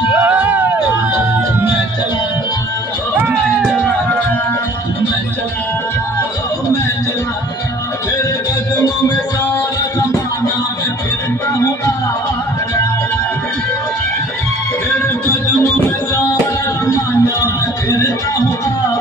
मैं चला मैं चला तेरे कदमों में सारा जमाना मैं फिरता हूँ आवारा तेरे कदमों में सारा जमाना मैं फिरता हूँ आवारा